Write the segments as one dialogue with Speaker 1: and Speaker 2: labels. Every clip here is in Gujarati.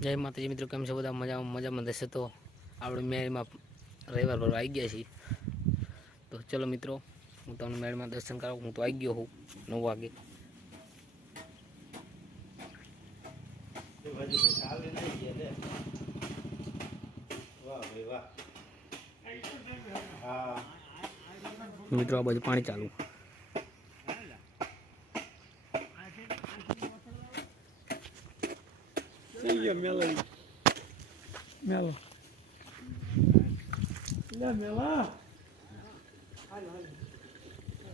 Speaker 1: જય માતાજી મિત્રો કેમ છો બધા? મજામાં મજામાં થશે તો? આપણે મેળમાં રવિવાર ભરવા આવી ગયા છીએ. તો ચલો મિત્રો હું તમને મેળમાં દર્શન કરાવું હું તો આવી ગયો હું નવ વાગે. મિત્રો આ બાજુ પાણી ચાલુ.
Speaker 2: થઈ ગયા મેલો મેલો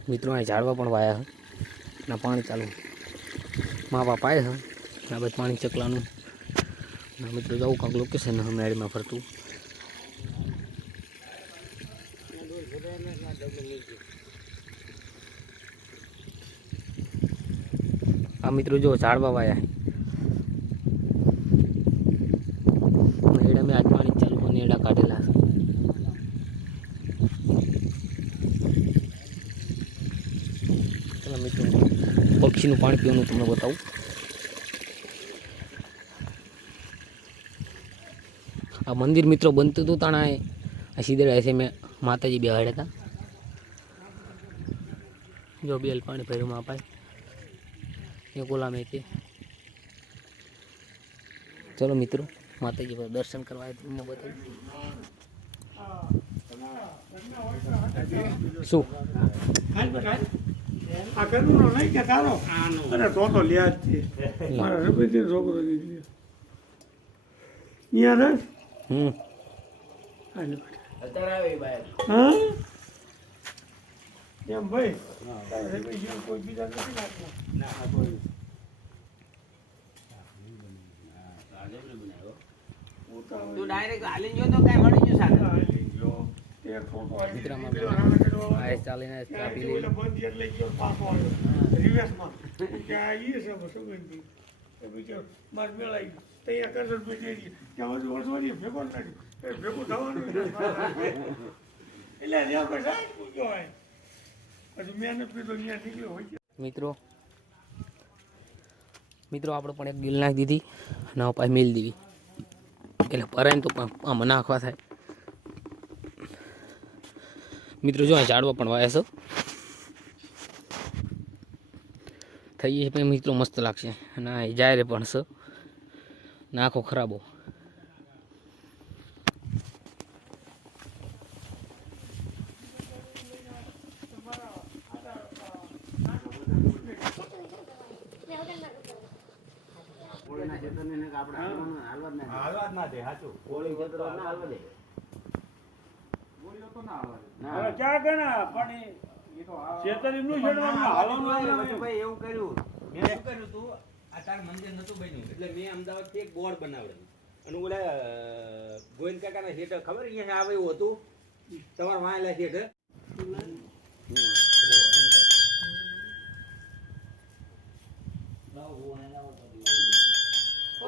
Speaker 1: મિત્રો, અહીં ઝાડવા પણ વાયા છે ના, પાણી ચાલુ. મા બાપ આવે છે આ પાણી ચકલાનું. ના, મિત્રો જવું કાંક લોકેશન મેળીમાં ફરતું. આ મિત્રો, જો ઝાડવા વાયા પાણી ચાલુ અને એડા કાઢેલા છે. મિત્રો, પક્ષીનું પાણી પીવાનું તમને બતાવું. આ મંદિર મિત્રો બનતું હતું તાણા આ સીધા છે મેં માતાજી બેહાડ્યા હતા. જો બેલ પાણી ભર્યું અપાય. એ ગોલામે છે ચલો મિત્રો માતાજી પર દર્શન કરવા તમને બતાવું શું
Speaker 2: આ કરુણો નહીં કે તારો અરે તો તો લ્યા જ છે. મારા રબીથી છોકરો નીકળ્યો અહીંયા રસ
Speaker 1: હમ.
Speaker 2: હા? એમ ભાઈ કોઈ બીજા નથી નાખતા
Speaker 3: તું ડાયરેક્ટ હાલી ગયો તો કઈ મળી ગયું સાથે.
Speaker 1: મિત્રો મિત્રો, આપણે પણ એક ડીલ નાખી દીધી ના પાસે મેલ દીધી એટલે પરાઈને તો પણ આમાં નાખવા થાય. મિત્રો, જો ઝાડવા પણ વાયા છે. થઈ છે મિત્રો, મસ્ત લાગશે. અને જાય પણ છે. નાખો ખરાબો.
Speaker 3: હાલવા જ ના દે. સાચું કોળી જતરો ના હાલવા દે.
Speaker 2: ક્યાં ગણા? પણ છેતરીનું છેડવાનું હાલવાનું
Speaker 3: ભાઈ એવું કર્યું. મેં શું કર્યું તું? આ તાર મંદિર નતું બન્યું. એટલે મેં અમદાવાદથી એક બોર્ડ બનાવેલું. અને ઓલા ગોવિંદ કાકાના શેઠ ખબર? અહીંયા આવે એવું હતું. તમારા વાયેલા શેઠ.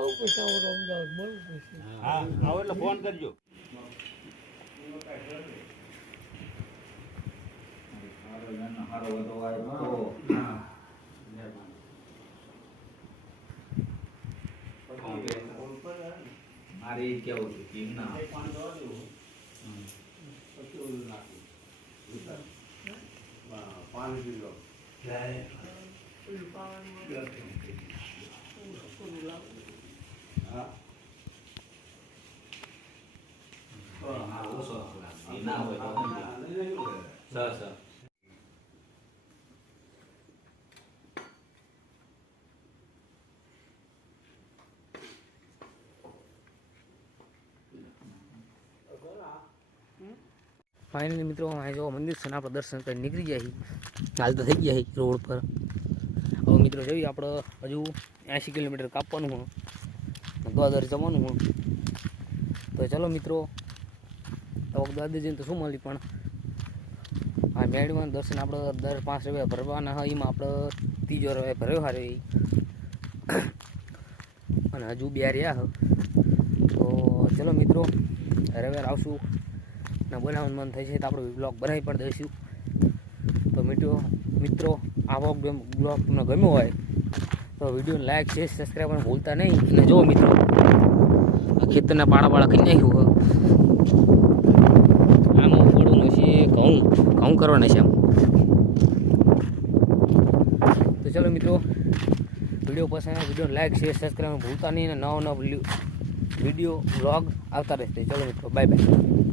Speaker 2: આવું પછી આવો અમદાવાદ મળું પછી
Speaker 3: હા મારે એ કેવું છે કે ના ના હોય તો સર સર
Speaker 1: ફાઇનલી મિત્રો અહીં જો મંદિર છે ને આપણે દર્શન કરી નીકળી જાય હાલ તો થઈ ગયા રોડ પર. હવે મિત્રો, જોઈએ આપણે હજુ એંશી કિલોમીટર કાપવાનું હોય. દ્વાદર જવાનું હું તો ચલો મિત્રો તો દ્વાદર જઈને તો શું મળી પણ? આ મેળવાનું દર્શન આપણે દર પાંચ રૂપિયા ભરવાના હોય, એમાં આપણે ત્રીજો રૂપિયા ભર્યો હારે અને હજુ બે રહ્યા તો ચલો મિત્રો, રવિવાર આવશું. ના બનાવવાનું મન થાય છે તો આપણે બ્લોગ બનાવી પણ દઈશું. તો મિત્રો મિત્રો, આ બ્લોગ તમને ગમ્યો હોય તો વીડિયો લાઈક શેર સબસ્ક્રાઈબ પણ ભૂલતા નહીં. અને જો મિત્રો ખેતરના પાડા પાડા કરી નાખ્યું આમ પડવાનું છે, ઘઉં ઘઉં કરવાના છે આમ. તો ચલો મિત્રો, વીડિયો પસંદ વીડિયો લાઈક શેર સબસ્ક્રાઈબ ભૂલતા નહીં અને નવો નવો વીડિયો બ્લોગ આવતા રહેશે. ચલો મિત્રો બાય બાય